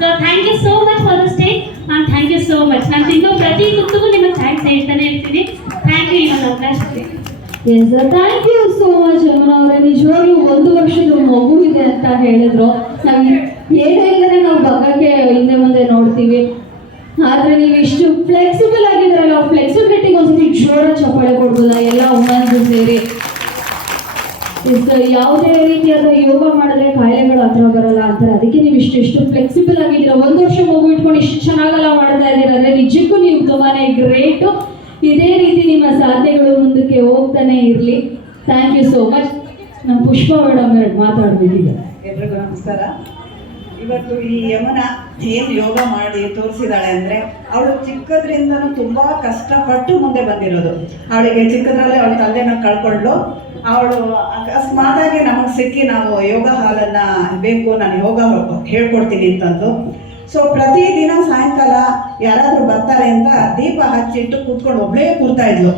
So thank you so much for the stay and thank you so much. ನಾನು ತಿನ್ನೋ ಪ್ರತಿ ತುತ್ತುಗೂ ನಿಮಗೆ thanks ಹೇಳ್ತಾನೆ ಇರ್ತೀನಿ. ಥ್ಯಾಂಕ್ ಯು ಇವನ್ ಅವಕಾಶ. Yes thank you so much ಯಮನ ಅವರೇ. ನಿಜವಾಗ್ಲೂ 1 ವರ್ಷದ ಮಗು ಇದೆ ಅಂತ ಹೇಳಿದ್ರು. ನಾವು ಏನೂ ಇಲ್ಲದೆ ನಾವು ಬಗ್ಗಕ್ಕೆ ಹಿಂದೆ ಮುಂದೆ ನೋಡ್ತೀವಿ, ಆದರೆ ನೀವು ಇಷ್ಟು ಫ್ಲೆಕ್ಸಿಬಲ್ ಆಗಿದ್ರಲ್ಲ, ಫ್ಲೆಕ್ಸಿಬಿಲಿಟಿಗೆ ಒಂದ್ಸತಿ ಜೋರ ಚಪ್ಪಾಳೆ ಕೊಡ್ಬೋದಾ ಎಲ್ಲ ವುಮೆನ್ಸ್ ಸೇರಿ? ಯಾವುದೇ ರೀತಿಯಾದ ಯೋಗ ಮಾಡಿದ್ರೆ ಕಾಯಿಲೆಗಳು ಹತ್ರ ಬರಲ್ಲ ಅಂತಾರೆ. ಅದಕ್ಕೆ ನೀವು ಇಷ್ಟು ಫ್ಲೆಕ್ಸಿಬಲ್ ಆಗಿದ್ದೀರಾ. 1 ವರ್ಷ ಮಗು ಇಟ್ಕೊಂಡು ಇಷ್ಟು ಚೆನ್ನಾಗೆಲ್ಲ ಮಾಡ್ತಾ ಇದ್ದೀರಾ ಅಂದರೆ ನಿಜಕ್ಕೂ ನೀವು ತುಂಬಾ ಗ್ರೇಟು. ಇದೇ ರೀತಿ ನಿಮ್ಮ ಸಾಧನೆಗಳು ಮುಂದಕ್ಕೆ ಹೋಗ್ತಾನೆ ಇರಲಿ. Thank you so much. ನಮ್ಮ ಪುಷ್ಪ ಮೇಡಮ್ ಮಾತಾಡಬೇಕಿದೆ. ಎಲ್ರಿಗೂ ನಮಸ್ಕಾರ. ಇವತ್ತು ಈ ಯಮನ ಏನು ಯೋಗ ಮಾಡಿ ತೋರಿಸಿದಾಳೆ ಅಂದರೆ, ಅವಳು ಚಿಕ್ಕದ್ರಿಂದನೂ ತುಂಬ ಕಷ್ಟಪಟ್ಟು ಮುಂದೆ ಬಂದಿರೋದು. ಅವಳಿಗೆ ಚಿಕ್ಕದ್ರಲ್ಲೇ ಅವಳ ತಂದೆನ ಕಳ್ಕೊಂಡ್ಲು. ಅವಳು ಅಕಸ್ಮಾತಾಗಿ ನಮಗೆ ಸಿಕ್ಕಿ ನಾವು ಯೋಗ ಹಾಲನ್ನು ಬೇಕು, ನಾನು ಯೋಗ ಹೇಳ್ಕೊಡ್ತೀನಿ ಅಂತಂದು. ಸೊ ಪ್ರತಿದಿನ ಸಾಯಂಕಾಲ ಯಾರಾದರೂ ಬರ್ತಾರೆ ಅಂತ ದೀಪ ಹಚ್ಚಿಟ್ಟು ಕೂತ್ಕೊಂಡು ಒಬ್ಬಳೇ ಕೂರ್ತಾ ಇದ್ಲು.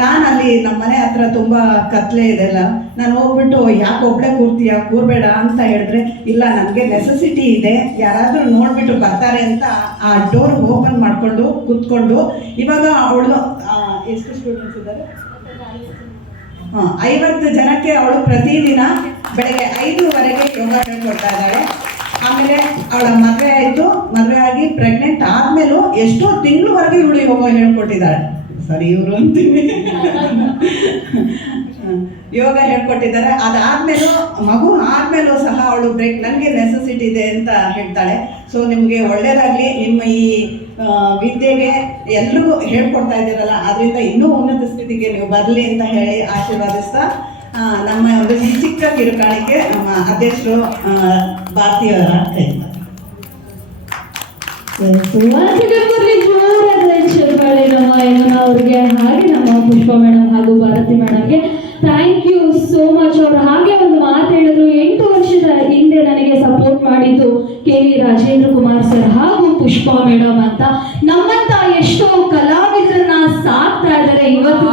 ನಾನು ಅಲ್ಲಿ ನಮ್ಮ ಮನೆ ಹತ್ರ ತುಂಬ ಕತ್ಲೆ ಇದೆಲ್ಲ, ನಾನು ಹೋಗ್ಬಿಟ್ಟು ಯಾಕೆ ಒಬ್ಬಳೇ ಕೂರ್ತೀಯ, ಕೂರಬೇಡ ಅಂತ ಹೇಳಿದ್ರೆ, ಇಲ್ಲ ನನಗೆ ನೆಸೆಸಿಟಿ ಇದೆ, ಯಾರಾದರೂ ನೋಡಿಬಿಟ್ಟು ಬರ್ತಾರೆ ಅಂತ ಆ ಡೋರ್ ಓಪನ್ ಮಾಡಿಕೊಂಡು ಕೂತ್ಕೊಂಡು. ಇವಾಗ ಅವಳು ಎಷ್ಟು ಸ್ಟೂಡೆಂಟ್ಸ್ ಇದ್ದಾರೆ? 50 ಜನಕ್ಕೆ ಅವಳು ಪ್ರತಿದಿನ ಬೆಳಗ್ಗೆ 5:00ವರೆಗೆ ಯೋಗ ಹೇಳ್ಕೊಡ್ತಾ ಇದ್ದಾಳೆ. ಆಮೇಲೆ ಅವಳ ಮದುವೆ ಆಯಿತು. ಮದುವೆ ಆಗಿ ಪ್ರೆಗ್ನೆಂಟ್ ಆದಮೇಲೂ ಎಷ್ಟೋ ತಿಂಗಳವರೆಗೆ ಇವಳು ಯೋಗ ಹೇಳ್ಕೊಟ್ಟಿದ್ದಾಳೆ. ಸರಿ ಇವರು ಅಂತೀನಿ. ಯೋಗ ಹೇಳ್ಕೊಟ್ಟಿದ್ದಾರೆ. ಅದಾದ್ಮೇಲೂ ಮಗು ಆದ್ಮೇಲೂ ಸಹ ಅವಳು ಬ್ರೇಕ್ ನನಗೆ ನೆಸೆಸಿಟಿ ಇದೆ ಅಂತ ಹೇಳ್ತಾಳೆ. ಸೊ ನಿಮಗೆ ಒಳ್ಳೇದಾಗಲಿ. ನಿಮ್ಮ ಈ ವಿದ್ಯೆಗೆ ಎಲ್ರಿಗೂ ಹೇಳ್ಕೊಡ್ತಾ ಇದ್ದೀರಲ್ಲ, ಅದರಿಂದ ಇನ್ನೂ ಉನ್ನತ ಸ್ಥಿತಿಗೆ ನೀವು ಬರಲಿ ಅಂತ ಹೇಳಿ ಆಶೀರ್ವಾದಿಸ್ತಾ ನಮ್ಮ ಒಂದು ಈ ಚಿಕ್ಕ ಕಿರುಕಾಣಿಕೆ ನಮ್ಮ ಅಧ್ಯಕ್ಷರು ಭಾರತೀಯವರ ಕೈ. ನಮ್ಮ ಯಮುನಾ ಅವ್ರಿಗೆ, ಹಾಗೆ ನಮ್ಮ ಪುಷ್ಪ ಮೇಡಮ್ ಹಾಗೂ ಭಾರತಿ ಮೇಡಮ್ಗೆ ಥ್ಯಾಂಕ್ ಯು ಸೋ ಮಚ್. ಅವರು ಹಾಗೆ ಒಂದು ಮಾತು ಹೇಳಿದ್ರು, 8 ವರ್ಷದ ಹಿಂದೆ ನನಗೆ ಸಪೋರ್ಟ್ ಮಾಡಿದ್ದು KV ರಾಜೇಂದ್ರ ಕುಮಾರ್ ಸರ್ ಹಾಗೂ ಪುಷ್ಪ ಮೇಡಮ್ ಅಂತ. ನಮ್ಮಂತ ಎಷ್ಟೋ ಕಲಾವಿದರನ್ನ ಸಾಕ್ತಾ ಇದ್ದಾರೆ ಇವತ್ತು.